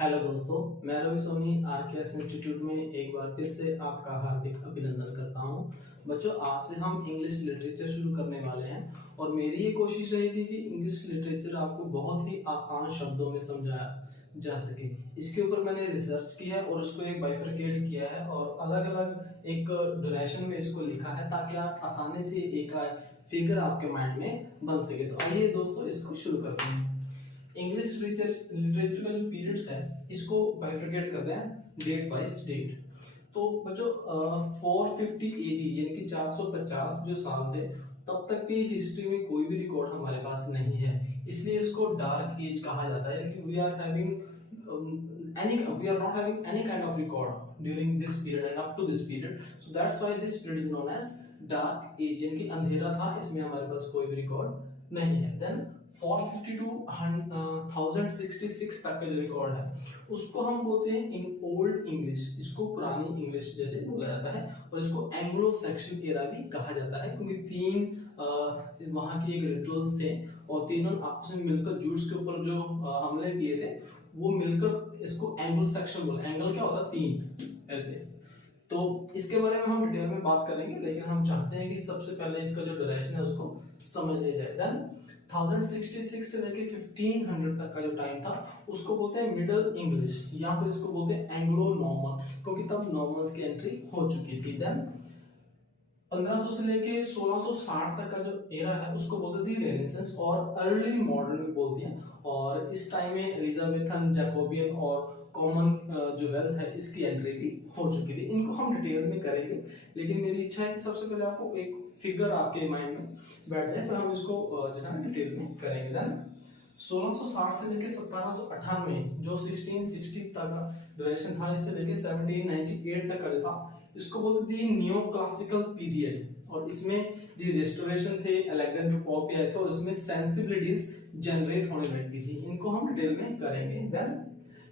Hello दोस्तों, मैं Ravi Soni RKS institute में एक बार फिर से आपका हार्दिक अभिनंदन करता हूं। बच्चों, आज से हम इंग्लिश लिटरेचर शुरू करने वाले हैं और मेरी ये कोशिश रहेगी कि इंग्लिश लिटरेचर आपको बहुत ही आसान शब्दों में समझाया जा सके। इसके ऊपर मैंने रिसर्च किया है और उसको एक बाइफरकेट किया है और अलग अलग एक ड्यूरेशन में इसको लिखा है ताकि आप आसानी से एक फिगर आपके माइंड में बन सके। तो आइए दोस्तों, इसको शुरू करते हैं। इंग्लिश लिटरेचर का जो पीरियड्स है इसको बाइफरकेट करते हैं डेट वाइज डेट। तो बच्चों 450 AD यानी कि 450 जो साल थे तब तक की हिस्ट्री में कोई भी रिकॉर्ड हमारे पास नहीं है, इसलिए इसको डार्क एज कहा जाता है कि we are not having any kind of record during this period and up to this period. So that's why this period is known as dark age, यानी कि अंधेरा था, इसमें हमारे पास कोई भी रिकॉर्ड नहीं है। देन 450 टू 1066 तक का जो रिकॉर्ड है उसको हम बोलते हैं इन ओल्ड इंग्लिश, इसको पुरानी इंग्लिश जैसे बोला जाता है और इसको एंग्लो सैक्सन एरा भी कहा जाता है क्योंकि तीन वहां के एक रिचुअल्स थे और तीनों आपस में मिलकर जूट्स के ऊपर जो हमले किए थे वो मिलकर इसको एंग्लो सैक्सन बोलते हैं। एंगल क्या होता है? तीन ऐसे। तो इसके बारे में हम डिटेल में बात करेंगे, लेकिन हम चाहते हैं कि सबसे पहले इसका जो ड्यूरेशन है उसको समझ लिया जाए। देन 1066 से लेके 1500 तक का जो टाइम था उसको बोलते हैं मिडल इंग्लिश, या फिर इसको बोलते हैं एंग्लो नॉर्मन क्योंकि तब नॉर्मन्स की एंट्री हो चुकी थी। देन 1500 से लेके 1660 तक का जो एरा है उसको बोलते थे रेनेसांस और अर्ली मॉडर्न भी बोलते हैं। और इस टाइम में एलिजाबेथन, जैकोबियन और कॉमन जो वेल्थ है इसकी एंट्री भी हो चुकी थी। इनको हम डिटेल में करेंगे, लेकिन मेरी इच्छा है कि सबसे पहले आपको एक फिगर आपके माइंड में बैठ जाए, फिर हम इसको जो है डिटेल में करेंगे। देन 1660 से लेके 1798 जो 1660 तक का ड्यूरेशन था, इससे लेके 1798 तक का जो था इसको बोलते थे न्यू क्लासिकल पीरियड। और इसमें दी रेस्टोरेशन थे, अलेक्जेंडर पोप आए थे और इसमें सेंसिबिलिटीज जनरेट होने लगी थी। इनको हम डिटेल में करेंगे। देन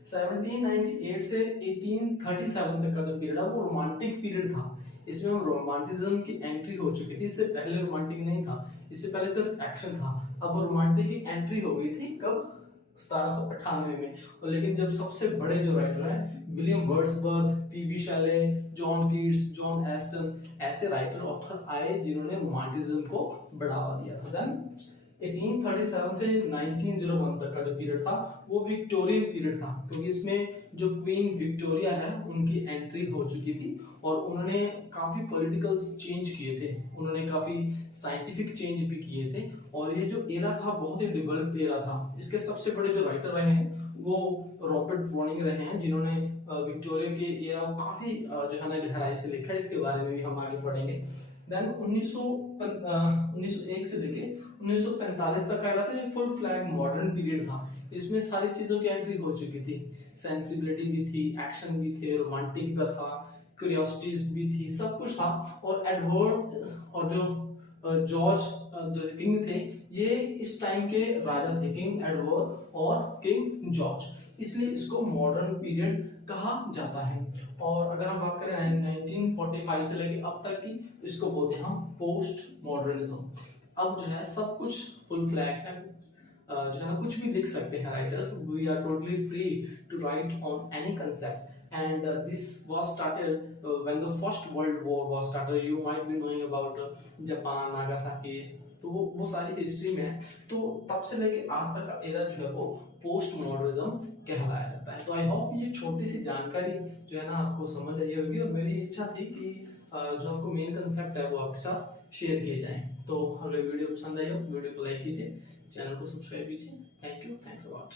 1798 से 1837 तक का जो पीरियड है वो रोमांटिक पीरियड था। इसमें हम रोमांटिज्म की एंट्री हो चुकी थी, इससे पहले रोमांटिक नहीं था, इससे पहले सिर्फ एक्शन था। अब रोमांटिक की एंट्री हो गई थी कब? 1798 में। और लेकिन जब सबसे बड़े जो राइटर हैं William Wordsworth, PB शेले, John Keats, John Aston, ऐसे राइटर ऑथर आए जिन्होंने रोमांटिज्म को बढ़ावा दिया था। देन 1837 से 1901 तक का जो पीरियड था वो विक्टोरियन पीरियड था क्योंकि इसमें जो क्वीन विक्टोरिया है उनकी एंट्री हो चुकी थी और उन्होंने काफी पॉलिटिकल चेंज किए थे, उन्होंने काफी साइंटिफिक चेंज भी किए थे और ये जो एरा था बहुत ही डेवलप्ड एरा था। इसके सबसे बड़े जो राइटर रहे हैं वो रॉबर्ट ब्राउनिंग रहे हैं जिन्होंने विक्टोरिया के एरा को काफी जो है ना गहराई से लिखा है। इसके बारे में भी हम आगे पढ़ेंगे। देन 1901 से लेके 1945 तक का एरा था जो फुल फ्लैग मॉडर्न पीरियड था। इसमें सारी चीजों की एंट्री हो चुकी थी, सेंसिबिलिटी भी थी, एक्शन भी थे, रोमांटिक का था, क्यूरियोसिटीज भी थी, सब कुछ था। और एडवर्ड और जो जॉर्ज जो किंग थे ये इस टाइम के राजा थे, किंग एडवर्ड और किंग जॉर्ज, इसलिए इसको मॉडर्न पीरियड कहा जाता है। और अगर हम बात करें 1945 से लेके अब तक की, इसको बोलते हैं हम पोस्ट मॉडर्निज्म। अब जो है सब कुछ फुल फ्लैग है, जो है ना कुछ भी लिख सकते हैं writer, we are totally free to write on any concept. And this was started when the first world war was started. You might be knowing about Japan, Nagasaki, तो वो सारी हिस्ट्री में है। तो तब से लेके आज तक का एरा जो है वो पोस्ट मॉडर्निज्म कहलाया जाता है। तो आई होप ये छोटी सी जानकारी जो है ना आपको समझ आई होगी और मेरी इच्छा थी कि जो आपको मेन कंसेप्ट है वो आपके साथ शेयर किए जाए। तो अगर वीडियो पसंद आई हो वीडियो को लाइक कीजिए, चैनल को सब्सक्राइब कीजिए। Thank you, thanks a lot.